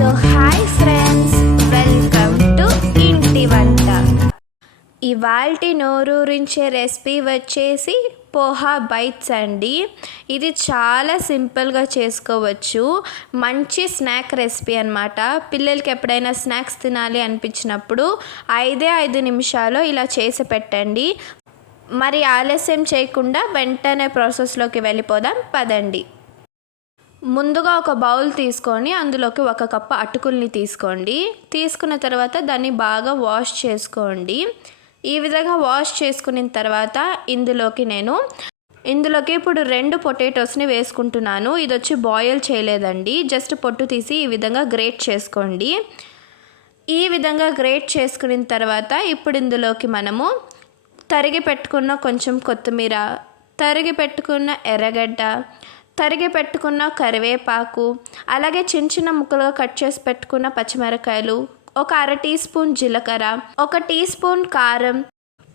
So hi friends, welcome to ఇంటి వంట. ఇవాల్టి నోరూరించే రెసిపీ వచ్చేసి పోహా బైట్స్ అండి. ఇది చాలా సింపుల్గా చేసుకోవచ్చు. మంచి స్నాక్ రెసిపీ అనమాట. పిల్లలకి ఎప్పుడైనా స్నాక్స్ తినాలి అనిపించినప్పుడు 5 నిమిషాలు ఇలా చేసి పెట్టండి. మరి ఆలస్యం చేయకుండా వెంటనే ప్రాసెస్లోకి వెళ్ళిపోదాం పదండి. ముందుగా ఒక బౌల్ తీసుకొని అందులోకి 1 కప్పు అటుకుల్ని తీసుకోండి. తీసుకున్న తర్వాత దాన్ని బాగా వాష్ చేసుకోండి. ఈ విధంగా వాష్ చేసుకున్న తర్వాత ఇందులోకి ఇప్పుడు 2 పొటాటోస్ని వేసుకుంటున్నాను. ఇది వచ్చి బాయిల్ చేయలేదండి, జస్ట్ పొట్టు తీసి ఈ విధంగా గ్రేట్ చేసుకోండి. ఈ విధంగా గ్రేట్ చేసుకున్న తర్వాత ఇప్పుడు ఇందులోకి మనము తరిగి పెట్టుకున్న కొంచెం కొత్తిమీర, తరిగి పెట్టుకున్న ఎర్రగడ్డ, తరిగి పెట్టుకున్న కరివేపాకు, అలాగే చిన్న ముక్కలుగా కట్ చేసి పెట్టుకున్న పచ్చిమిరకాయలు, 1 అర టీ స్పూన్ జీలకర్ర, 1 టీ స్పూన్ కారం,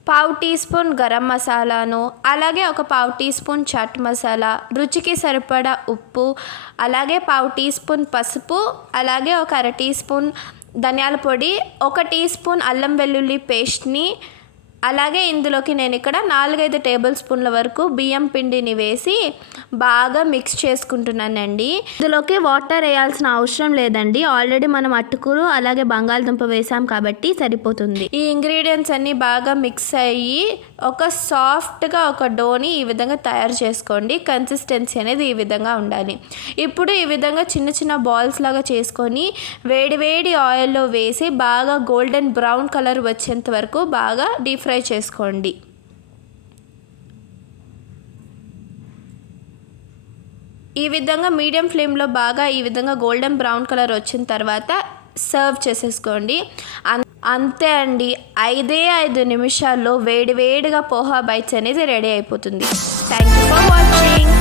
1/2 టీ స్పూన్ గరం మసాలాను, అలాగే 1/2 టీ స్పూన్ చాట్ మసాలా, రుచికి సరిపడా ఉప్పు, అలాగే 1/2 టీ స్పూన్ పసుపు, అలాగే 1 అర టీ స్పూన్ ధనియాల పొడి, 1 టీ స్పూన్ అల్లం వెల్లుల్లి పేస్ట్ని, అలాగే ఇందులోకి నేను ఇక్కడ 4-5 టేబుల్ స్పూన్ల వరకు బియ్యం పిండిని వేసి బాగా మిక్స్ చేసుకుంటున్నానండి. ఇందులోకి వాటర్ వేయాల్సిన అవసరం లేదండి, ఆల్రెడీ మనం అటుకులు అలాగే బంగాళదుంప వేసాం కాబట్టి సరిపోతుంది. ఈ ఇంగ్రీడియంట్స్ అన్నీ బాగా మిక్స్ అయ్యి ఒక సాఫ్ట్గా ఒక డోని ఈ విధంగా తయారు చేసుకోండి. కన్సిస్టెన్సీ అనేది ఈ విధంగా ఉండాలి. ఇప్పుడు ఈ విధంగా చిన్న బాల్స్ లాగా చేసుకొని వేడి ఆయిల్లో వేసి బాగా గోల్డెన్ బ్రౌన్ కలర్ వచ్చేంత వరకు బాగా డీప్ ఫ్రై చేసుకోండి. ఈ విధంగా మీడియం ఫ్లేమ్లో బాగా ఈ విధంగా గోల్డెన్ బ్రౌన్ కలర్ వచ్చిన తర్వాత సర్వ్ చేసేసుకోండి. అంతే అండి, 5 నిమిషాల్లో వేడిగా పోహా బైట్స్ అనేది రెడీ అయిపోతుంది. Thank you for watching.